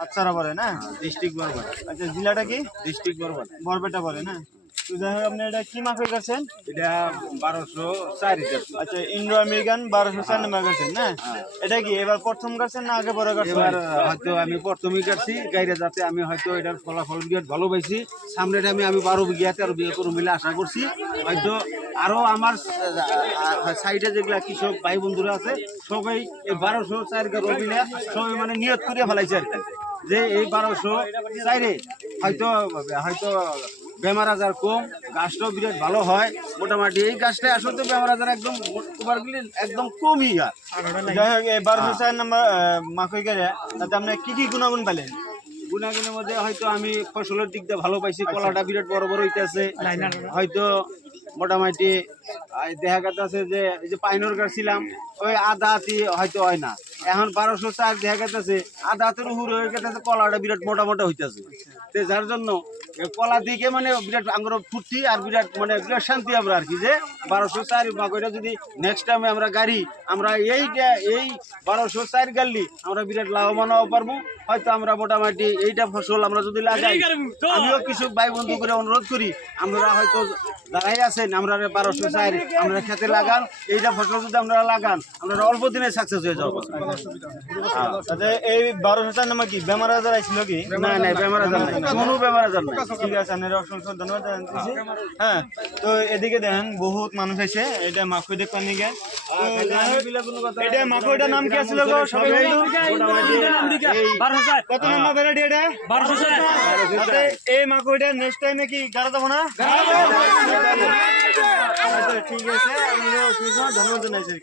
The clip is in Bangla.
হাতছাড়া পড়ে না? ডিস্ট্রিক্ট বরবাদ। আচ্ছা, জেলাটা কি? ডিস্ট্রিক্ট বরবাদ। বরপেটা পড়ে না? তো যাই হোক, আপনি এটা কি মাফে করছেন? এটা 1204 লিটার। আচ্ছা, ইন্ডো আমেরিকান 1204 নাম্বার করছেন না? এটা কি এবার প্রথম করছেন না আগে বড় করছেন? এবার হয়তো আমি প্রথমেই কাটছি গাইরে, যাতে আমি হয়তো এটার ফলাফল বিরাট ভালো পাইছি। সামনেটা আমি 12 বিঘা 13 বিঘা করে মিলে আশা করছি। হয়তো আরো আমার সাইডে যেগুলা কৃষক ভাই বন্ধুরা আছে সবাই এই 1204 রবিলে সবাই মানে নিয়ত করে ফেলাইছে আর কি, যে এই 1204 হয়তো হয়তো বেমার আজার কম, গাছটাও বিরাট ভালো হয়। মোটামুটি এই গাছটা আসলে বেমার আজার একদম একদম কমই আর। যাই হোক, এই 1204 নাম্বার মাখই করে তাতে আপনি কি কি গুণাগুণ পেলেন? গুণাগুণের মধ্যে হয়তো আমি ফসলের দিক দিয়ে ভালো পাইছি, কলাটা বিরাট বড় বড় হইতেছে। হয়তো মোটামুটি দেখা গেছে যে এই যে পাইনর গাছিলাম ওই আধা হাতি হয়তো হয় না, এখন 1204 দেখা গেছে আধা হাতের উপর হয়ে গেছে, কলাটা বিরাট মোটা মোটা হইতেছে। যার জন্য কলা দিকে মানে বিরাট আঙ্গুর ফুর্তি আর বিরাট মানে বিরাট শান্তি আমরা আর কি, যে 1204 মাকইটা যদি নেক্সট টাইমে আমরা গাড়ি আমরা এই 1204 গাড়লি আমরা বিরাট লাভবান হওয়া পারবো। হয়তো আমরা মোটামুটি এইটা ফসল আমরা যদি লাগাই, আমিও কৃষক ভাই বন্ধু করে অনুরোধ করি, আমরা হয়তো যারাই আছেন আমরা 1204 আমরা খেতে লাগান, এইটা ফসল যদি আমরা লাগান আমরা অল্প দিনে সাকসেস হয়ে যাবো। আচ্ছা, এই 1204 নাম্বার কি বেমার আজার আইছিল কি? না না, বেমার আজার নাই, কোনো বেমার আজার নাই। ঠিক আছে, আপনারা অসংখ্য ধন্যবাদ জানাচ্ছি। হ্যাঁ, তো এদিকে দেখেন বহুত মানুষ আছে এটা মাখই দেখবার নিকে। এটা মাখইটার নাম কি আছিল গো সবাই বন্ধু? কত নাম্বার ভ্যারাইটি এটা? 1204। এই মাখইটা নেক্সট টাইমে কি গাড়া দেবো না? আচ্ছা, ঠিক আছে, আমি ধন্যবাদ জানাইছি।